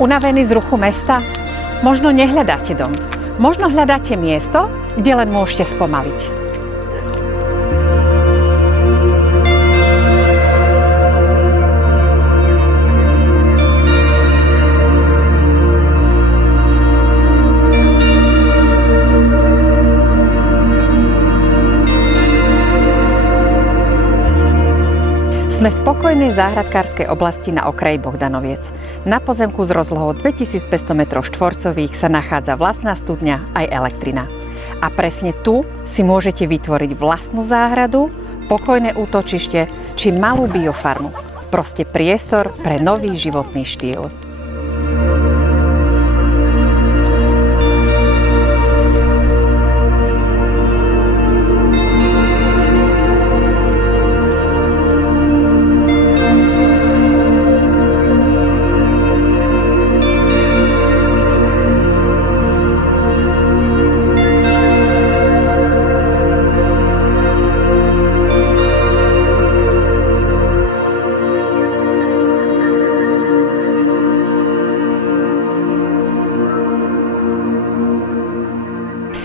Unavení z ruchu mesta? Možno nehľadáte dom. Možno hľadáte miesto, kde len môžete spomaliť. Sme v pokojnej záhradkárskej oblasti na okraji Bohdanoviec. Na pozemku s rozlohou 2500 m2 sa nachádza vlastná studňa aj elektrina. A presne tu si môžete vytvoriť vlastnú záhradu, pokojné útočište či malú biofarmu. Proste priestor pre nový životný štýl.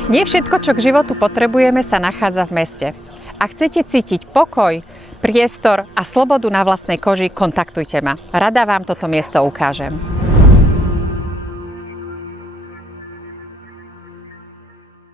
Nie všetko, čo k životu potrebujeme, sa nachádza v meste. Ak chcete cítiť pokoj, priestor a slobodu na vlastnej koži, kontaktujte ma. Rada vám toto miesto ukážem.